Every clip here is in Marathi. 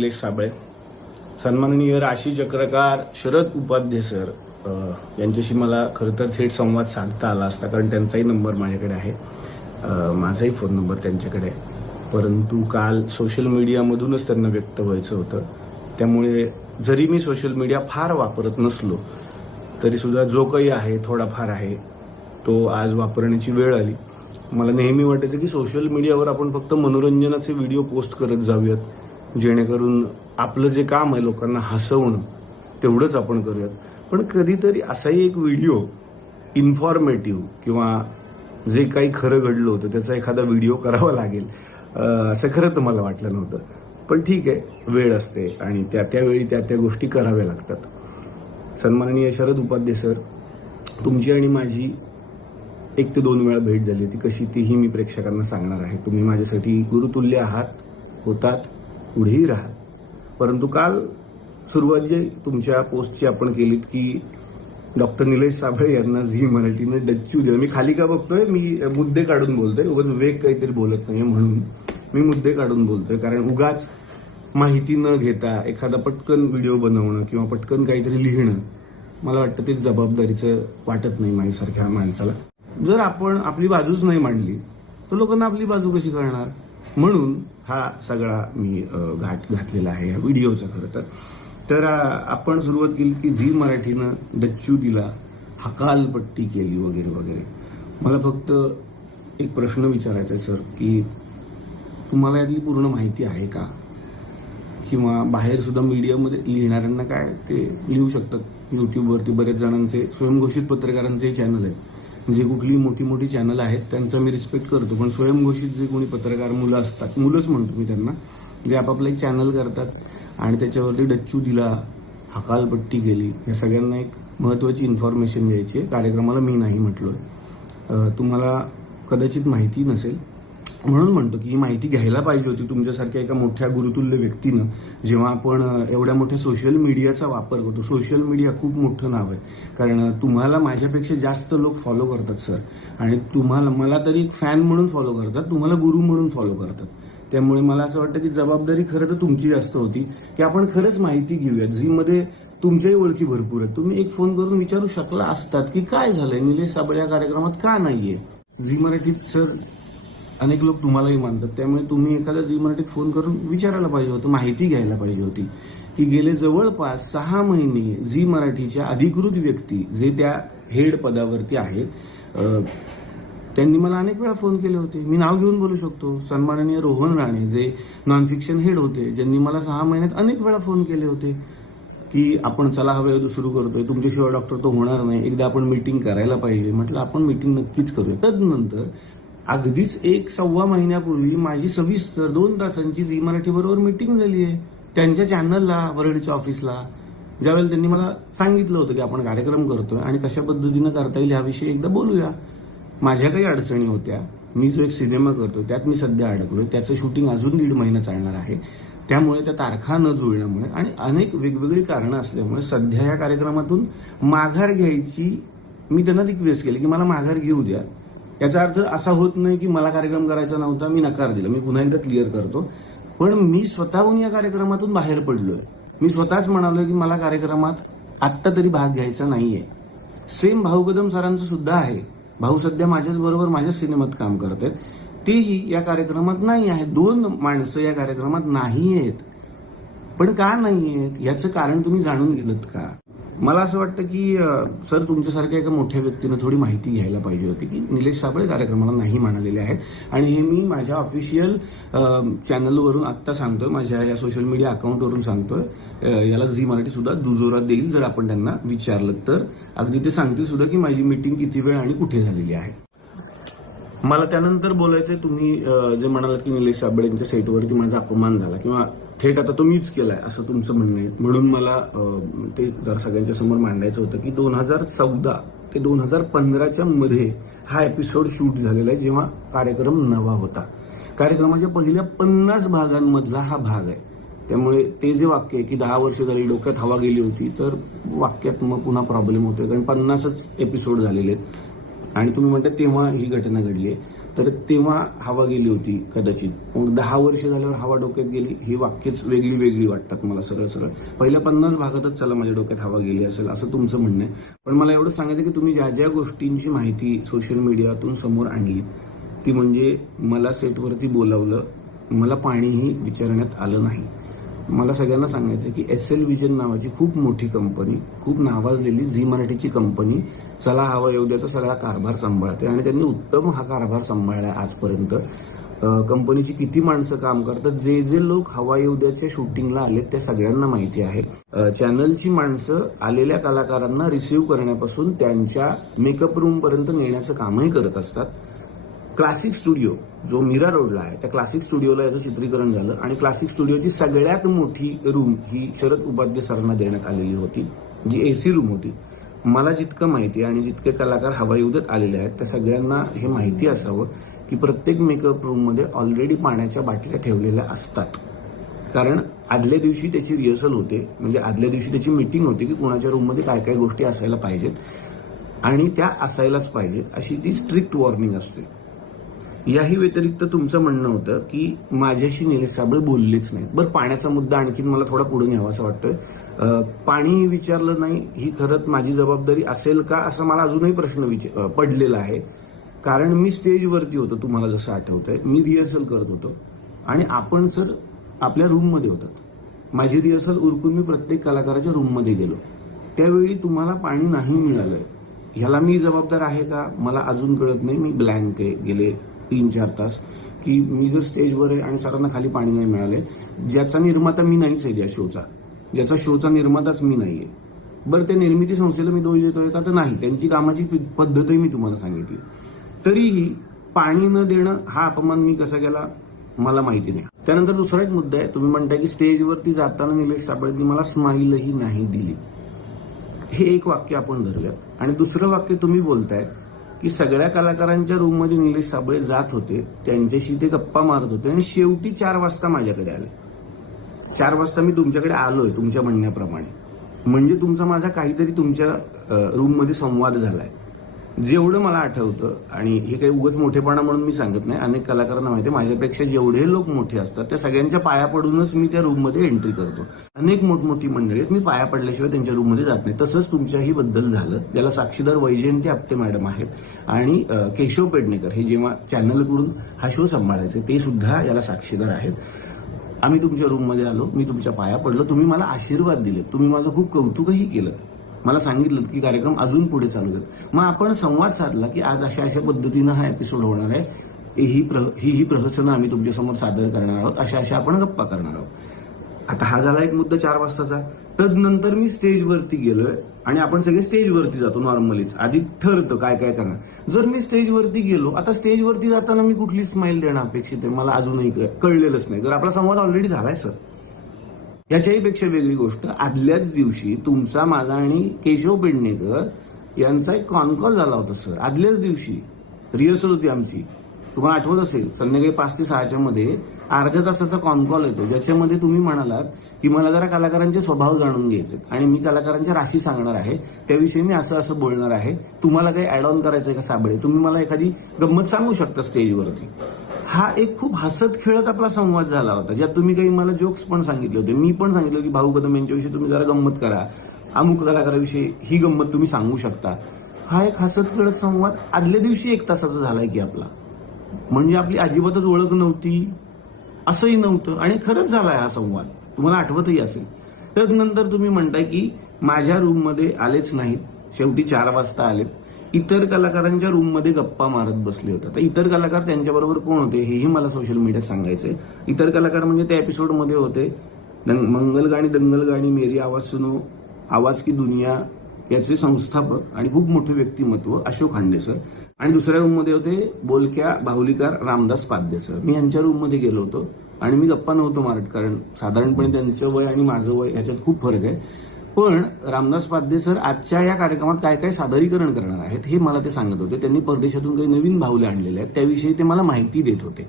निलेश साबळे. सन्माननीय राशी चक्रकार शरद उपाध्ये सर यांच्याशी मला खरं तर थेट संवाद साधता आला असता, कारण त्यांचाही नंबर माझ्याकडे आहे, माझाही फोन नंबर त्यांच्याकडे आहे. परंतु काल सोशल मीडियामधूनच त्यांना व्यक्त व्हायचं होतं. त्यामुळे जरी मी सोशल मीडिया फार वापरत नसलो तरी सुद्धा जो काही आहे थोडाफार आहे तो आज वापरण्याची वेळ आली. मला नेहमी वाटायचं की सोशल मीडियावर आपण फक्त मनोरंजनाचे व्हिडिओ पोस्ट करत जाऊयात, जेणेकरून आपलं जे काम आहे लोकांना हसवणं तेवढंच आपण करूयात. पण कधीतरी असाही एक व्हिडिओ इन्फॉर्मेटिव्ह किंवा जे काही खरं घडलं होतं त्याचा एखादा व्हिडिओ करावा लागेल असं खरं तर मला वाटलं नव्हतं. पण ठीक आहे, वेळ असते आणि त्यावेळी त्या गोष्टी कराव्या लागतात. सन्माननीय शरद उपाध्ये सर, तुमची आणि माझी 1 ते 2 वेळा भेट झाली होती. कशी तीही मी प्रेक्षकांना सांगणार आहे. तुम्ही माझ्यासाठी गुरुतुल्य आहात, होतात, पुढेही राहाल. परंतु काल सुरुवात जी तुमच्या पोस्टची आपण केलीत की डॉक्टर निलेश साबळे यांना झी मराठीनं डच्चू दिलं. मी खाली का बघतोय, मी मुद्दे काढून बोलतोय, उगाच वेग काहीतरी बोलत नाही म्हणून मी मुद्दे काढून बोलतोय. कारण उगाच माहिती न घेता एखादा पटकन व्हिडिओ बनवणं किंवा पटकन काहीतरी लिहिणं मला वाटतं ते जबाबदारीचं वाटत नाही माझ्यासारख्या माणसाला. जर आपण आपली बाजूच नाही मांडली तर लोकांना आपली बाजू कशी कळणार, म्हणून हा सगळा मी घाट घातलेला आहे या व्हिडिओचा. खरं तर आपण सुरुवात केली की झी मराठीनं डच्चू दिला, हकालपट्टी केली वगैरे वगैरे. मला फक्त एक प्रश्न विचारायचा आहे सर, की तुम्हाला यातली पूर्ण माहिती आहे का? किंवा बाहेर सुद्धा मीडियामध्ये लिहिणाऱ्यांना काय ते लिहू शकतात. युट्यूबवरती बरेच जणांचे स्वयंघोषित पत्रकारांचे चॅनल आहेत. जे कुठली मोठी मोठी चॅनल आहेत त्यांचा मी रिस्पेक्ट करतो, पण स्वयंघोषित जे कोणी पत्रकार मुलं असतात, मुलंच म्हणतो मी त्यांना, जे आपापलं एक चॅनल करतात आणि त्याच्यावरती डच्चू दिला, हकालपट्टी केली, या सगळ्यांना एक महत्वाची इन्फॉर्मेशन द्यायची आहे. कार्यक्रमाला मी नाही म्हटलोय. तुम्हाला कदाचित माहिती नसेल म्हणून म्हणतो की ही माहिती घ्यायला पाहिजे होती तुमच्यासारख्या एका मोठ्या गुरुतुल्य व्यक्तीनं. जेव्हा आपण एवढ्या मोठ्या सोशल मीडियाचा वापर करतो, सोशल मीडिया खूप मोठं नाव आहे, कारण तुम्हाला माझ्यापेक्षा जास्त लोक फॉलो करतात सर, आणि तुम्हाला मला तरी एक फॅन म्हणून फॉलो करतात, तुम्हाला गुरु म्हणून फॉलो करतात. त्यामुळे मला असं वाटतं की जबाबदारी खरं तर तुमची जास्त होती की आपण खरंच माहिती घेऊयात. झीमध्ये तुमच्याही ओळखी भरपूर आहेत. तुम्ही एक फोन करून विचारू शकला असतात की काय झालंय, निलेश साबळे या कार्यक्रमात का नाहीये. झी मराठीत सर अनेक लोक तुम्हालाही मानतात, त्यामुळे तुम्ही एखाद्या झी मराठीत फोन करून विचारायला पाहिजे होतं, माहिती घ्यायला पाहिजे होती की गेले जवळपास 6 महिने झी मराठीच्या अधिकृत व्यक्ती जे त्या हेड पदावरती आहेत त्यांनी मला अनेक वेळा फोन केले होते. मी नाव घेऊन बोलू शकतो. सन्माननीय रोहन राणे जे नॉन फिक्शन हेड होते, ज्यांनी मला 6 महिन्यात अनेक वेळा फोन केले होते की आपण चला हवे सुरू करतोय, तुमच्याशिवाय डॉक्टर तो होणार नाही, एकदा आपण मीटिंग करायला पाहिजे. म्हटलं आपण मीटिंग नक्कीच करूया. तदनंतर अगदीच 1-1.25 महिन्यापूर्वी माझी सविस्तर 2 तासांची झी मराठी बरोबर मीटिंग झाली आहे त्यांच्या चॅनलला, वरळीच्या ऑफिसला. ज्यावेळेला त्यांनी मला सांगितलं होतं की आपण कार्यक्रम करतोय आणि कशा पद्धतीनं करता येईल याविषयी एकदा बोलूया. माझ्या काही अडचणी होत्या. मी जो एक सिनेमा करतोय त्यात मी सध्या अडकलोय, त्याचं शूटिंग अजून 1.5 महिना चालणार आहे. त्यामुळे त्या तारखा न जुळल्यामुळे आणि अनेक वेगवेगळी कारणं असल्यामुळे सध्या या कार्यक्रमातून माघार घ्यायची मी त्यांना रिक्वेस्ट केली की मला माघार घेऊ द्या. याचा अर्थ असा होत नाही की मला कार्यक्रम करायचा नव्हता, मी नकार दिला. मी पुन्हा एकदा क्लिअर करतो, पण मी स्वतःहून या कार्यक्रमातून बाहेर पडलोय. मी स्वतःच म्हणालोय की मला कार्यक्रमात आत्ता तरी भाग घ्यायचा नाहीये. सेम भाऊ कदम सरांचं सुद्धा आहे. भाऊ सध्या माझ्याच बरोबर माझ्याच सिनेमात काम करत आहेत, तेही या कार्यक्रमात नाही आहेत. 2 माणसं या कार्यक्रमात नाही आहेत. पण का नाही आहेत याचं कारण तुम्ही जाणून घेतलं का? मला असं वाटतं की सर तुमच्यासारख्या एका मोठ्या व्यक्तीनं थोडी माहिती घ्यायला पाहिजे होती की निलेश साबळे कार्यक्रमाला नाही म्हणालेले आहेत. आणि हे मी माझ्या ऑफिशियल चॅनलवरून आत्ता सांगतोय, माझ्या या सोशल मीडिया अकाउंटवरून सांगतोय. याला झी मराठी सुद्धा दुजोरा देईल जर आपण त्यांना विचारलं तर. अगदी ते सांगतील सुद्धा की माझी मीटिंग किती वेळ आणि कुठे झालेली आहे. मला त्यानंतर बोलायचंय, तुम्ही जे म्हणालात की निलेश साबळे यांच्या सेटवरती माझा अपमान झाला किंवा थेट आता तो मीच केलाय असं तुमचं म्हणणं आहे, म्हणून मला ते जरा सगळ्यांच्या समोर मांडायचं होतं की 2014 ते 2015च्या मध्ये हा एपिसोड शूट झालेला आहे, जेव्हा कार्यक्रम नवा होता. कार्यक्रमाच्या पहिल्या 50 भागांमधला हा भाग आहे. त्यामुळे ते जे वाक्य आहे की 10 वर्ष झाली डोक्यात हवा गेली होती, तर वाक्यात मग पुन्हा प्रॉब्लेम होतोय, कारण 50च एपिसोड झालेले आहेत आणि तुम्ही म्हणता तेव्हा ही घटना घडली आहे. तर तेव्हा हवा गेली होती कदाचित. मग 10 वर्ष झाल्यावर हवा डोक्यात गेली, ही वाक्यच वेगळी वेगळी वाटतात मला सरळ सरळ. पहिल्या 50 भागातच चला माझ्या डोक्यात हवा गेली असेल असं तुमचं म्हणणं आहे. पण मला एवढं सांगायचं की तुम्ही ज्या ज्या गोष्टींची माहिती सोशल मीडियातून समोर आणली ती म्हणजे मला सेटवरती बोलावलं, मला पाणीही विचारण्यात आलं नाही. मला सगळ्यांना सांगायचं की SL विजन नावाची खूप मोठी कंपनी, खूप नावाजलेली झी मराठीची कंपनी चला हवा येऊ द्याचा सगळा कारभार सांभाळते आणि त्यांनी उत्तम हा कारभार सांभाळला आजपर्यंत. कंपनीची किती माणसं काम करतात, जे जे लोक हवा येऊ द्याच्या शूटिंगला आलेत त्या सगळ्यांना माहिती आहे. चॅनलची माणसं आलेल्या कलाकारांना रिसीव्ह करण्यापासून त्यांच्या मेकअप रूम पर्यंत नेण्याचं कामही करत असतात. क्लासिक स्टुडिओ जो मीरा रोडला आहे त्या क्लासिक स्टुडिओला याचं चित्रीकरण झालं आणि क्लासिक स्टुडिओची सगळ्यात मोठी रूम ही शरद उपाध्ये सरांना देण्यात आलेली होती, जी AC रूम होती. मला जितकं माहिती आणि जितके कलाकार हवा येऊ देत आलेले आहेत त्या सगळ्यांना हे माहिती असावं की प्रत्येक मेकअप रूममध्ये ऑलरेडी पाण्याच्या बाटल्या ठेवलेल्या असतात. कारण आदल्या दिवशी त्याची रिहर्सल होते, म्हणजे आदल्या दिवशी त्याची मीटिंग होते की कोणाच्या रूममध्ये काय काय गोष्टी असायला पाहिजेत आणि त्या असायलाच पाहिजेत अशी ती स्ट्रिक्ट वॉर्निंग असते. याही व्यतिरिक्त तुमचं म्हणणं होतं की माझ्याशी निलेश साबळे बोललेच नाहीत. बरं, पाण्याचा मुद्दा आणखीन मला थोडा पुढे न्यावा असं वाटतोय. पाणी विचारलं नाही ही खरंच माझी जबाबदारी असेल का असा मला अजूनही प्रश्न पडलेला आहे. कारण मी स्टेजवरती होतो, तुम्हाला जसं आठवतंय मी रिहर्सल करत होतो आणि आपण सर आपल्या रूममध्ये होतात. माझी रिहर्सल उरकून मी प्रत्येक कलाकाराच्या रूममध्ये गेलो, त्यावेळी तुम्हाला पाणी नाही मिळालंय. ह्याला मी जबाबदार आहे का मला अजून कळत नाही. मी ब्लँक आहे गेले 3-4 तास की मी जर स्टेजवर आहे आणि सरांना खाली पाणी नाही मिळाले, ज्याचा निर्माता मी नाहीच आहे, त्या शोचा ज्याचा शोचा निर्माताच मी नाहीये. बरं, त्या निर्मिती संस्थेला मी दोष देतोय का तर नाही, त्यांची कामाची पद्धतही मी तुम्हाला सांगितली. तरीही पाणी न देणं हा अपमान मी कसा केला मला माहिती नाही. त्यानंतर दुसरा एक मुद्दा आहे, तुम्ही म्हणताय की स्टेजवरती जाताना निलेश साबळेंनी मला स्माईलही नाही दिली. हे एक वाक्य आपण धरूयात आणि दुसरं वाक्य तुम्ही बोलताय की सगळ्या कलाकारांच्या रूममध्ये निलेश साबळे जात होते, त्यांच्याशी ते गप्पा मारत होते आणि शेवटी 4 वाजता माझ्याकडे आले. 4 वाजता मी तुमच्याकडे आलोय तुमच्या म्हणण्याप्रमाणे, म्हणजे तुमचा माझा काहीतरी तुमच्या रूममध्ये संवाद झालाय. जेवढं मला आठवतं, आणि हे काही उगाच मोठेपणा म्हणून मी सांगत नाही, अनेक कलाकारांना माहिती आहे माझ्यापेक्षा जेवढे लोक मोठे असतात त्या सगळ्यांच्या पाया पडूनच मी त्या रूममध्ये एंट्री करतो. अनेक मोठमोठी मंडळी आहेत, मी पाया पडल्याशिवाय त्यांच्या रूममध्ये जात नाही. तसंच तुमच्याही बद्दल झालं. ज्याला साक्षीदार वैजयंती आपटे मॅडम आहेत आणि केशव पेडणेकर हे जेव्हा चॅनलकडून हा शो सांभाळायचे ते सुद्धा याला साक्षीदार आहेत. आम्ही तुमच्या रूममध्ये आलो, मी तुमच्या पाया पडलो, तुम्ही मला आशीर्वाद दिले, तुम्ही माझं खूप कौतुकही केलं, मला सांगितलं की कार्यक्रम अजून पुढे चालू करेल. मग आपण संवाद साधला की आज अशा अशा पद्धतीनं हा एपिसोड होणार आहे, ही प्रहसनं आम्ही तुमच्यासमोर सादर करणार आहोत, अशा अशा आपण गप्पा करणार आहोत. आता हा झाला एक मुद्दा 4 वाजताचा. तदनंतर मी स्टेजवरती गेलोय आणि आपण सगळे स्टेजवरती जातो नॉर्मलीच, आधी ठरतं काय काय करणार. जर मी स्टेजवरती गेलो, आता स्टेजवरती जाताना मी कुठली स्माईल देणं अपेक्षित आहे मला अजूनही कळलेलंच नाही, जर आपला संवाद ऑलरेडी झालाय सर. याच्याही पेक्षा वेगळी गोष्ट, आदल्याच दिवशी तुमचा माझा आणि केशव पेडणेकर यांचा एक कॉल झाला होता सर. आदल्याच दिवशी रिहर्सल होती आमची, तुम्हाला आठवत असेल संध्याकाळी 5 ते 6च्या मध्ये अर्ध्या तासाचा कॉल येतो, ज्याच्यामध्ये तुम्ही म्हणालात की मला जरा कलाकारांचे स्वभाव जाणून घ्यायचे आणि मी कलाकारांच्या राशी सांगणार आहे, त्याविषयी मी असं असं बोलणार आहे, तुम्हाला काही ऍड ऑन करायचंय का साबळे, तुम्ही मला एखादी गंमत सांगू शकता स्टेजवरती. हा एक खूप हसत खेळत आपला संवाद झाला होता, ज्यात तुम्ही काही मला जोक्स पण सांगितले होते. मी पण सांगितलं की भाऊ कदम यांच्याविषयी तुम्ही जरा गंमत करा, अमुक कलाकाराविषयी ही गंमत तुम्ही सांगू शकता. हा एक हसत खेळत संवाद आदल्या दिवशी 1 तासाचा झालाय की आपला, म्हणजे आपली अजिबातच ओळख नव्हती असंही नव्हतं आणि खरंच झालाय हा संवाद, तुम्हाला आठवतही असेल. त्यानंतर तुम्ही म्हणताय की माझ्या रूममध्ये आलेच नाहीत, शेवटी 4 वाजता आलेत, इतर कलाकारांच्या रूममध्ये गप्पा मारत बसले होते. तर इतर कलाकार त्यांच्याबरोबर कोण होते हेही मला सोशल मीडियात सांगायचंय. इतर कलाकार म्हणजे त्या एपिसोडमध्ये होते मंगल गाणी दंगल गाणी, मेरी आवाज सुनो, आवाज की दुनिया याचे संस्थापक आणि खूप मोठे व्यक्तिमत्व अशोक खांडे सर, आणि दुसऱ्या रूममध्ये होते बोलक्या बाहुलीकार रामदास पाध्ये सर. मी यांच्या रूममध्ये गेलो होतो आणि मी गप्पा नव्हतो मारत, कारण साधारणपणे त्यांचं वय आणि माझं वय याच्यात खूप फरक आहे. पण रामदास पाध्ये सर आजच्या या कार्यक्रमात काय काय सादरीकरण करणार आहेत हे मला ते सांगत होते. त्यांनी परदेशातून काही नवीन बाहुले आणलेले आहेत, त्याविषयी ते मला माहिती देत होते,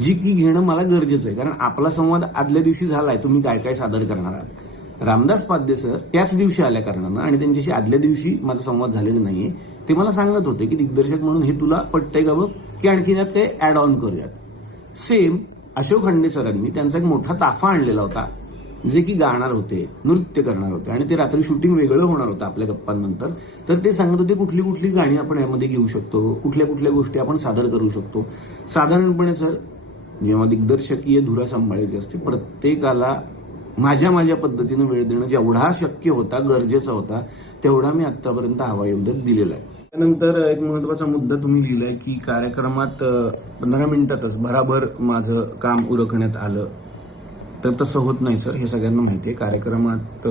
जी की घेणं मला गरजेचं आहे, कारण आपला संवाद आदल्या दिवशी झालाय तुम्ही काय काय सादर करणार आहात. रामदास पाध्ये सर त्याच दिवशी आल्या कारणानं आणि त्यांच्याशी आदल्या दिवशी माझा संवाद झालेला नाहीये, ते मला सांगत होते की दिग्दर्शक म्हणून हे तुला पटतंय का बघ, की आणखी यात ते ऍड ऑन करूयात. सेम अशोक खंडे सरांनी त्यांचा एक मोठा ताफा आणलेला होता, जे की गाणार होते, नृत्य करणार होते आणि ते रात्री शूटिंग वेगळं होणार होतं आपल्या गप्पांनंतर. तर ते सांगत होते कुठली कुठली गाणी आपण यामध्ये घेऊ शकतो, कुठल्या कुठल्या गोष्टी आपण सादर करू शकतो. साधारणपणे सर जेव्हा दिग्दर्शकीय धुरा सांभाळायची असते, प्रत्येकाला माझ्या पद्धतीनं वेळ देणं जेवढा शक्य होता, गरजेचा होता, तेवढा मी आतापर्यंत हवाईउद्योग दिलेला आहे. त्यानंतर एक महत्वाचा मुद्दा तुम्ही लिहिलाय की कार्यक्रमात 15 मिनिटातच भराभर माझं काम उरकण्यात आलं. तर तसं होत नाही सर, हे सगळ्यांना माहिती आहे. कार्यक्रमात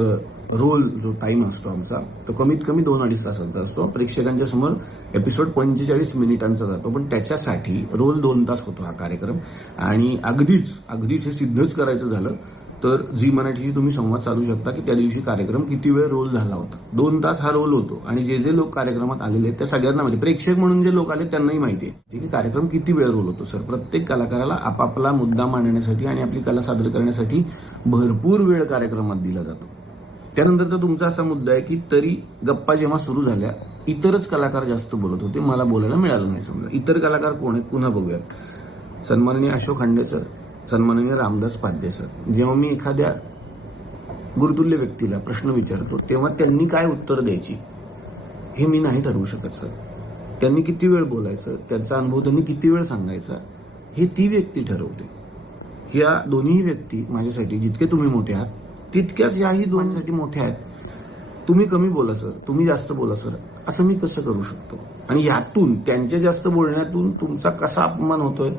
रोल जो टाइम असतो आमचा तो कमीत कमी 2-2.5 तासांचा असतो. प्रेक्षकांच्या समोर एपिसोड 45 मिनिटांचा जातो, पण त्याच्यासाठी रोल 2 तास होतो हा कार्यक्रम. आणि अगदीच हे सिद्धच करायचं झालं तर झी मराठीशी तुम्ही संवाद साधू शकता की त्या दिवशी कार्यक्रम किती वेळ रोल झाला होता. 2 तास हा रोल होतो आणि जे लोक कार्यक्रमात आलेले आहेत त्या सगळ्यांना माहिती, प्रेक्षक म्हणून जे लोक आले त्यांनाही माहिती आहे की कार्यक्रम किती वेळ रोल होतो. सर प्रत्येक कलाकाराला आपापला मुद्दा मांडण्यासाठी आणि आपली कला सादर करण्यासाठी भरपूर वेळ कार्यक्रमात दिला जातो. त्यानंतरचा तुमचा असा मुद्दा आहे की तरी गप्पा जेव्हा सुरू झाल्या इतरच कलाकार जास्त बोलत होते, मला बोलायला मिळालं नाही. समजा इतर कलाकार कोण आहेत पुन्हा बघूयात. सन्माननीय अशोक खंडे सर, सन्माननीय रामदास पाध्ये सर. जेव्हा मी एखाद्या गुरुतुल्य व्यक्तीला प्रश्न विचारतो तेव्हा त्यांनी काय उत्तर द्यायची हे मी नाही ठरवू शकत सर. त्यांनी किती वेळ बोलायचं, त्यांचा अनुभव त्यांनी किती वेळ सांगायचा हे ती व्यक्ती ठरवते. या दोन्ही व्यक्ती माझ्यासाठी जितके तुम्ही मोठे आहात तितक्याच याही दोन्हीसाठी मोठ्या आहेत. तुम्ही कमी बोला सर, तुम्ही जास्त बोला सर, असं मी कसं करू शकतो? आणि यातून त्यांच्या जास्त बोलण्यातून तुमचा कसा अपमान होतोय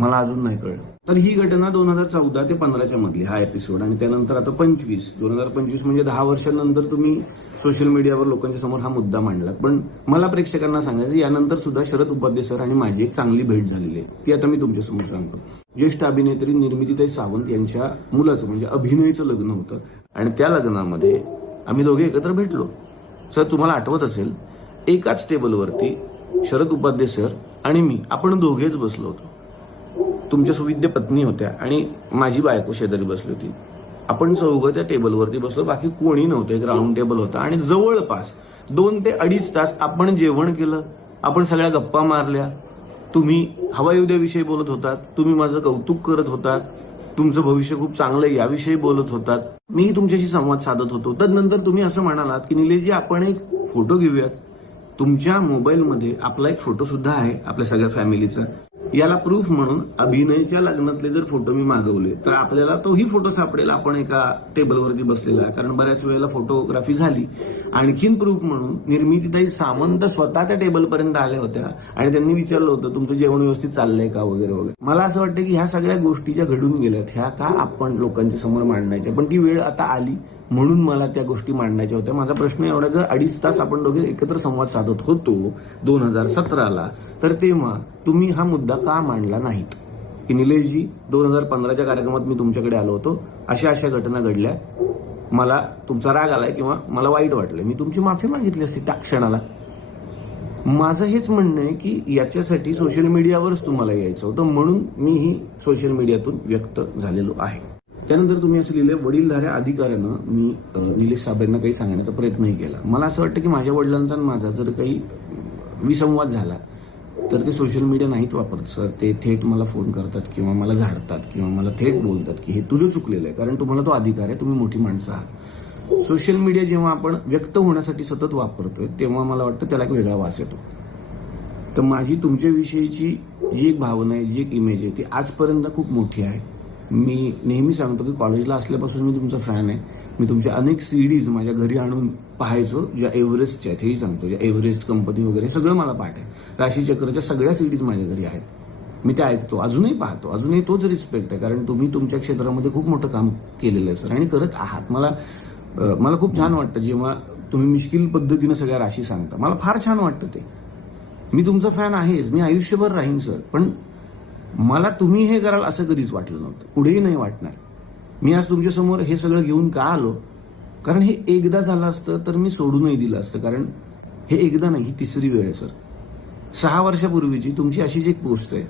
मला अजून नाही कळलं. तर ही घटना 2014 ते 15च्या मधली हा एपिसोड. आणि त्यानंतर आता 2025 म्हणजे 10 वर्षांनंतर तुम्ही सोशल मीडियावर लोकांच्या समोर हा मुद्दा मांडला. पण मला प्रेक्षकांना सांगायचं यानंतर सुद्धा शरद उपाध्ये सर आणि माझी एक चांगली भेट झालेली आहे, ती आता मी तुमच्यासमोर सांगतो. ज्येष्ठ अभिनेत्री निर्मितीताई सावंत यांच्या मुलाचं म्हणजे अभिनयचं लग्न होतं आणि त्या लग्नामध्ये आम्ही दोघे एकत्र भेटलो. सर तुम्हाला आठवत असेल एकाच टेबलवरती शरद उपाध्ये सर आणि मी आपण दोघेच बसलो होतो. तुमच्या सुविद्य पत्नी होत्या आणि माझी बायको शेजारी बसली होती. आपण चौघं त्या टेबलवरती बसलो, बाकी कोणी नव्हतं. एक राऊंड टेबल होता आणि जवळपास 2 ते 2.5 तास आपण जेवण केलं, आपण सगळ्या गप्पा मारल्या. तुम्ही हवाईउद्याविषयी बोलत होतात, तुम्ही माझं कौतुक करत होतात, तुमचं भविष्य खूप चांगलं आहे याविषयी बोलत होतात, मी तुमच्याशी संवाद साधत होतो. तदनंतर तुम्ही असं म्हणालात की निलेशजी आपण एक फोटो घेऊयात. तुमच्या मोबाईलमध्ये आपला एक फोटो सुद्धा आहे आपल्या सगळ्या फॅमिलीचा. याला प्रूफ म्हणून अभिनयच्या लग्नातले जर फोटो मी मागवले तर आपल्याला तोही फोटो सापडेल आपण एका टेबलवरती बसलेला, कारण बऱ्याच वेळेला फोटोग्राफी झाली. आणखीन प्रूफ म्हणून निर्मितीताई सावंत स्वतः त्या टेबलपर्यंत आल्या होत्या आणि त्यांनी विचारलं होतं तुमचं जेवण व्यवस्थित चाललंय का वगैरे वगैरे. मला असं वाटतं की ह्या सगळ्या गोष्टी ज्या घडून गेल्यात ह्या का आपण लोकांच्या समोर मांडायच्या, पण ती वेळ आता आली म्हणून मला त्या गोष्टी मांडायच्या होत्या. माझा प्रश्न एवढा, जर 2.5 तास आपण दोघे एकत्र संवाद साधत होतो 2017ला, तर तेव्हा तुम्ही हा मुद्दा का मांडला नाहीत की निलेशजी 2015च्या कार्यक्रमात मी तुमच्याकडे आलो होतो, अशा घटना घडल्या, मला तुमचा राग आलाय किंवा मला वाईट वाटलंय, मी तुमची माफी मागितली असती त्या क्षणाला. माझं हेच म्हणणं आहे की याच्यासाठी सोशल मीडियावरच तुम्हाला यायचं होतं, म्हणून मी ही सोशल मीडियातून व्यक्त झालेलो आहे. त्यानंतर तुम्ही असं लिहिलं, वडीलधाऱ्या अधिकाऱ्यानं मी निलेश साबळेंना काही सांगण्याचा प्रयत्नही केला. मला असं वाटतं की माझ्या वडिलांचा आणि माझा जर काही विसंवाद झाला तर ते सोशल मीडिया नाहीत वापरत सर. ते थेट मला फोन करतात किंवा मला झाडतात किंवा मला थेट बोलतात की हे तुझं चुकलेलं आहे, कारण तुम्हाला तो अधिकार आहे, तुम्ही मोठी माणसं आहात. सोशल मीडिया जेव्हा आपण व्यक्त होण्यासाठी सतत वापरतोय तेव्हा मला वाटतं त्याला एक वेगळा वास येतो. तर माझी तुमच्याविषयीची जी एक भावना आहे, जी एक इमेज आहे, ती आजपर्यंत खूप मोठी आहे. मी नेहमी सांगतो की कॉलेजला असल्यापासून मी तुमचा फॅन आहे. मी तुमच्या अनेक सीडीज माझ्या घरी आणून पाहायचो, ज्या एव्हरेस्टच्या आहेत, हेही सांगतो, ज्या एव्हरेस्ट कंपनी वगैरे सगळं मला पाठ आहे. राशीचक्रच्या सगळ्या सीडीज माझ्या घरी आहेत, मी ते ऐकतो, अजूनही पाहतो. अजूनही तोच रिस्पेक्ट आहे, कारण तुम्ही तुमच्या क्षेत्रामध्ये खूप मोठं काम केलेलं आहे सर आणि करत आहात. मला खूप छान वाटतं जेव्हा तुम्ही मिश्किल पद्धतीनं सगळ्या राशी सांगता, मला फार छान वाटतं ते. मी तुमचा फॅन आहेच, मी आयुष्यभर राहीन सर, पण मला तुम्ही हे कराल असं कधीच वाटलं नव्हतं, पुढेही नाही वाटणार. मी आज तुमच्यासमोर हे सगळं घेऊन का आलो, कारण हे एकदा झालं असतं तर मी सोडूनही दिलं असतं, कारण हे एकदा नाही, ही तिसरी वेळ आहे सर. 6 वर्षापूर्वीची तुमची अशीच एक पोस्ट आहे,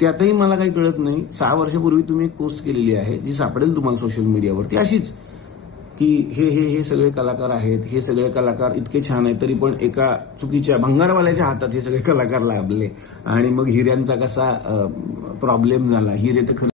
त्यातही मला काही कळत नाही. 6 वर्षापूर्वी तुम्ही एक पोस्ट केलेली आहे जी सापडेल तुम्हाला सोशल मीडियावरती, अशीच की हे सगळे कलाकार आहेत, हे सगळे कलाकार इतके छान आहेत, तरी पण एका चुकीच्या भंगारवाल्याच्या हातात हे सगळे कलाकार लाभले आणि मग हिऱ्यांचा कसा प्रॉब्लेम झाला. हिरे तर